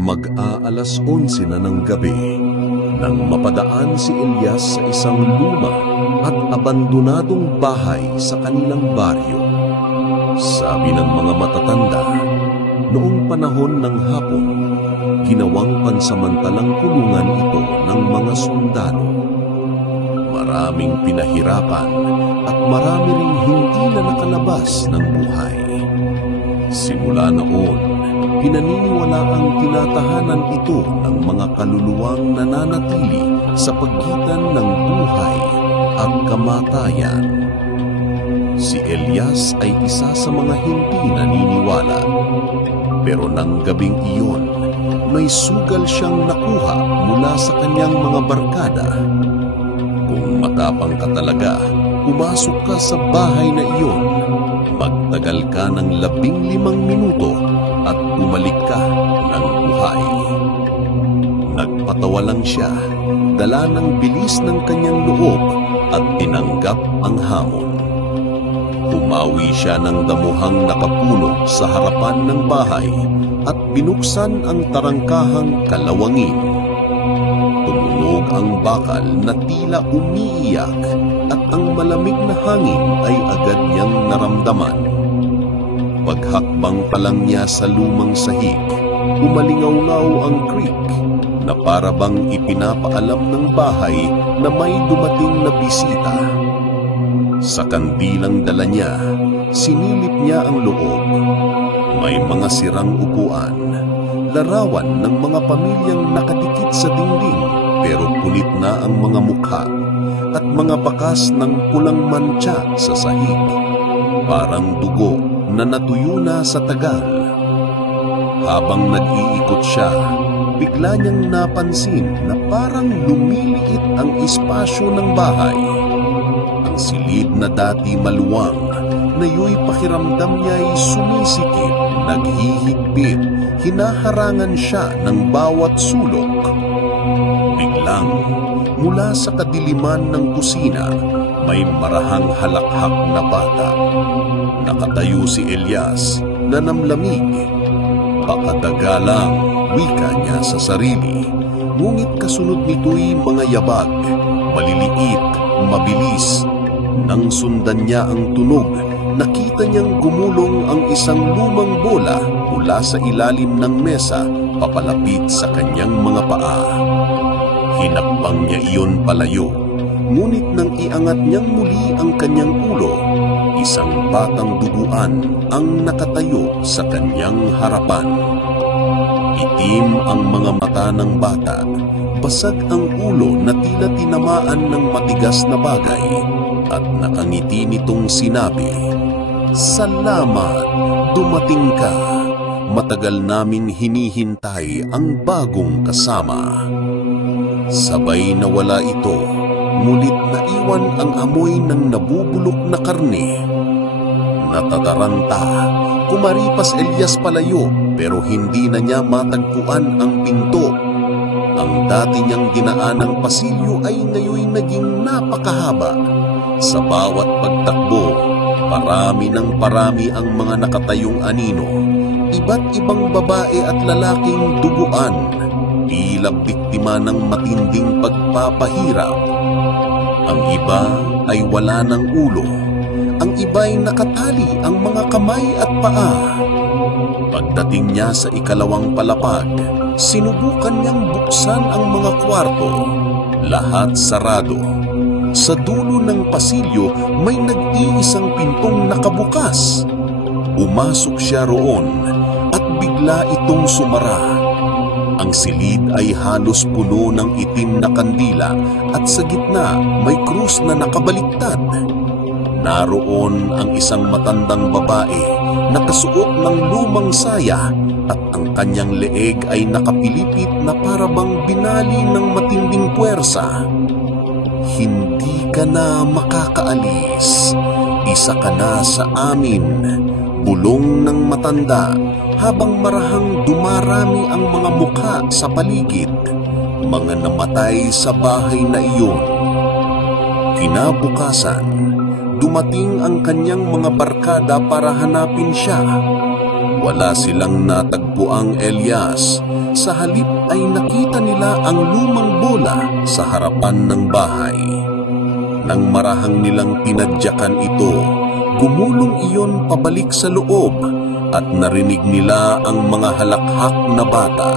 Mag-aalas 11 na ng gabi nang mapadaan si Elias sa isang luma at abandonadong bahay sa kanilang baryo. Sabi ng mga matatanda, noong panahon ng hapon, ginawang pansamantalang kulungan ito ng mga sundalo. Maraming pinahirapan at marami ring hindi na nakalabas ng buhay. Simula noon, pinaniniwala ang tinatahanan ito ng mga kaluluwang nananatili sa pagitan ng buhay at kamatayan. Si Elias ay isa sa mga hindi naniniwala. Pero nang gabing iyon, may sugal siyang nakuha mula sa kanyang mga barkada. Kung matapang ka talaga, pumasok ka sa bahay na iyon. Magtagal ka ng labing limang minuto at bumalik ka ng buhay. Nagpatawa lang siya, dala ng bilis ng kanyang loob at tinanggap ang hamon. Umawi siya ng damuhang nakapuno sa harapan ng bahay at binuksan ang tarangkahang kalawangin. Tumunog ang bakal na tila umiiyak at ang malamig na hangin ay agad niyang naramdaman. Paghakbang pa lang niya sa lumang sahig, umalingaw ang creek na para bang ipinapaalam ng bahay na may dumating na bisita. Sa kandilang dala niya, sinilip niya ang loob. May mga sirang upuan, larawan ng mga pamilyang nakadikit sa dingding pero punit na ang mga mukha at mga bakas ng pulang mantsa sa sahig. Parang dugo na natuyo na sa tagal. Habang nag-iikot siya, bigla niyang napansin na parang lumiliit ang espasyo ng bahay. Ang silid na dati maluwang, nayo'y pakiramdam niya'y sumisikip, naghihigpit, hinaharangan siya ng bawat sulok. Biglang, mula sa kadiliman ng kusina, may marahang halakhak na bata. Nakatayo si Elias na namlamig. Pakadaga lang, wika niya sa sarili. Ngunit kasunod nito'y mga yabag, maliliit, mabilis. Nang sundan niya ang tunog, nakita niyang gumulong ang isang lumang bola mula sa ilalim ng mesa papalapit sa kanyang mga paa. Hinakbang niya iyon palayo, ngunit nang iangat niyang muli ang kanyang ulo, isang batang duguan ang nakatayo sa kanyang harapan. Itim ang mga mata ng bata, basag ang ulo na tila tinamaan ng matigas na bagay at nakangiti nitong sinabi, Salamat, dumating ka. Matagal namin hinihintay ang bagong kasama. Sabay nawala ito, ngulit naiwan ang amoy ng nabubulok na karne. Natataranta, kumaripas Elias palayo pero hindi na niya matagpuan ang pinto. Ang dati niyang dinaanang pasilyo ay ngayoy naging napakahaba. Sa bawat pagtakbo, parami ng parami ang mga nakatayong anino. Iba't ibang babae at lalaking duguan, tila biktima ng matinding pagpapahirap. Ang iba ay wala ng ulo. Ang iba'y nakatali ang mga kamay at paa. Pagdating niya sa ikalawang palapag, sinubukan niyang buksan ang mga kwarto. Lahat sarado. Sa dulo ng pasilyo may nag-iisang pintong nakabukas. Umasok siya roon at bigla itong sumara. Ang silid ay halos puno ng itim na kandila at sa gitna may krus na nakabaliktad. Naroon ang isang matandang babae na kasuot ng lumang saya at ang kanyang leeg ay nakapilipit na parabang binali ng matinding puwersa. Hindi ka na makakaalis. Isa ka na sa amin. Bulong ng matanda habang marahang dumarami ang mga mukha sa paligid. Mga namatay sa bahay na iyon. Kinabukasan, dumating ang kanyang mga barkada para hanapin siya. Wala silang natagpuang Elias. Sa halip ay nakita nila ang lumang bola sa harapan ng bahay. Nang marahang nilang tinadyakan ito, gumulong iyon pabalik sa loob at narinig nila ang mga halakhak na bata.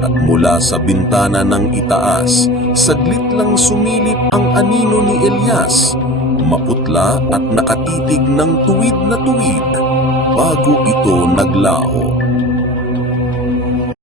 At mula sa bintana ng itaas, saglit lang sumilip ang anino ni Elias, maputla at nakatitig ng tuwid na tuwid bago ito naglaho.